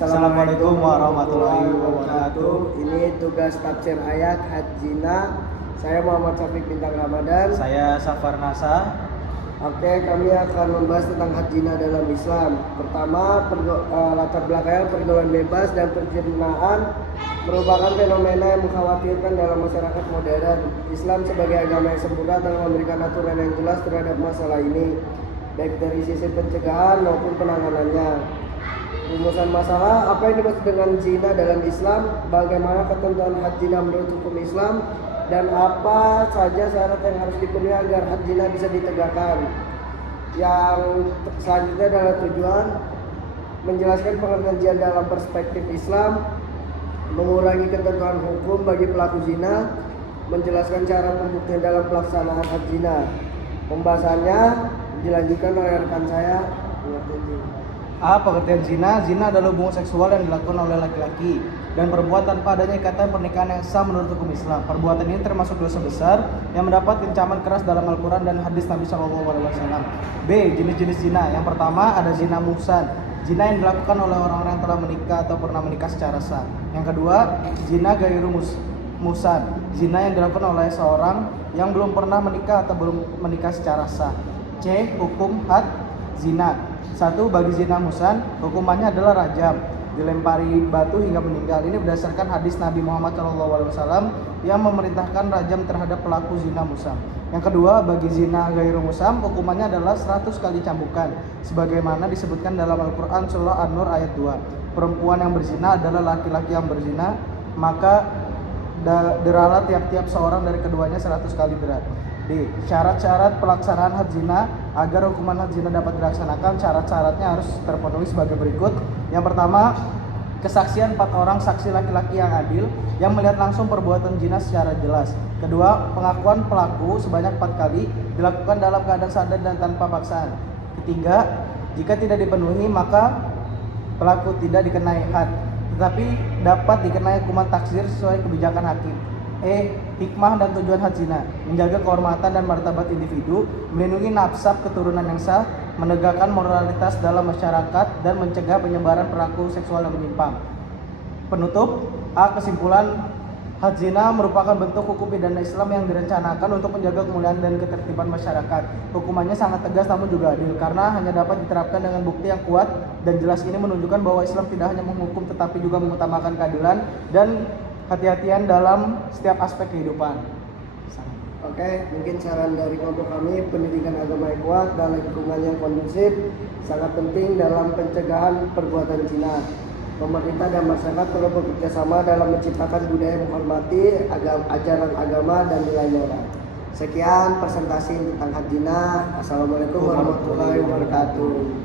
Assalamualaikum warahmatullahi wabarakatuh. Ini tugas tafsir ayat Hajjina. Saya Muhammad Syafiq Bintang Ramadan. Saya Safar Nasa. Oke, kami akan membahas tentang Hajjina dalam Islam. Pertama, latar belakang pergaulan bebas dan perjinaan merupakan fenomena yang mengkhawatirkan dalam masyarakat modern. Islam sebagai agama yang sempurna telah memberikan aturan yang jelas terhadap masalah ini, baik dari sisi pencegahan maupun penanganannya. Rumusan masalah, apa yang dimaksud dengan zina dalam Islam, bagaimana ketentuan had zina menurut hukum Islam, dan apa saja syarat yang harus dipenuhi agar had zina bisa ditegakkan. Yang selanjutnya adalah tujuan menjelaskan pengertian zina dalam perspektif Islam, mengurangi ketentuan hukum bagi pelaku zina, menjelaskan cara pembuktian dalam pelaksanaan had zina. Pembahasannya dilanjutkan oleh rekan saya. Pengertian zina. Zina adalah hubungan seksual yang dilakukan oleh laki-laki dan perempuan tanpa adanya ikatan pernikahan yang sah menurut hukum Islam. Perbuatan ini termasuk dosa besar yang mendapat ancaman keras dalam Al-Quran dan hadis Nabi SAW. B. Jenis-jenis zina. Yang pertama ada zina muhsan, zina yang dilakukan oleh orang-orang yang telah menikah atau pernah menikah secara sah. Yang kedua, zina gairu muhsan, zina yang dilakukan oleh seorang yang belum pernah menikah atau belum menikah secara sah. C. Hukum had zina. 1. Bagi zina muhsan, hukumannya adalah rajam, dilempari batu hingga meninggal. Ini berdasarkan hadis Nabi Muhammad SAW yang memerintahkan rajam terhadap pelaku zina muhsan. Yang kedua, bagi zina gairu muhsan, hukumannya adalah 100 kali cambukan, sebagaimana disebutkan dalam Al-Quran surah An-Nur ayat 2. Perempuan yang berzina adalah laki-laki yang berzina, maka deralah tiap-tiap seorang dari keduanya 100 kali derat. D. Syarat-syarat pelaksanaan had zina. Agar hukuman had zina dapat dilaksanakan, syarat-syaratnya harus terpenuhi sebagai berikut. Yang pertama, kesaksian 4 orang saksi laki-laki yang adil yang melihat langsung perbuatan zina secara jelas. Kedua, pengakuan pelaku sebanyak 4 kali dilakukan dalam keadaan sadar dan tanpa paksaan. Ketiga, jika tidak dipenuhi maka pelaku tidak dikenai had, tetapi dapat dikenai hukuman taksir sesuai kebijakan hakim. E. Hikmah dan tujuan had zina: menjaga kehormatan dan martabat individu, melindungi nasab keturunan yang sah, menegakkan moralitas dalam masyarakat, dan mencegah penyebaran perilaku seksual yang menyimpang. Penutup. A. Kesimpulan, had zina merupakan bentuk hukum pidana Islam yang direncanakan untuk menjaga kemuliaan dan ketertiban masyarakat. Hukumannya sangat tegas namun juga adil, karena hanya dapat diterapkan dengan bukti yang kuat dan jelas. Ini menunjukkan bahwa Islam tidak hanya menghukum tetapi juga mengutamakan keadilan dan hati-hatian dalam setiap aspek kehidupan. Oke, mungkin saran dari kelompok kami, pendidikan agama yang kuat dan lingkungan yang kondusif sangat penting dalam pencegahan perbuatan zina. Pemerintah dan masyarakat perlu bekerja sama dalam menciptakan budaya menghormati ajaran agama dan nilai moral. Sekian presentasi tentang had zina. Assalamualaikum warahmatullahi wabarakatuh.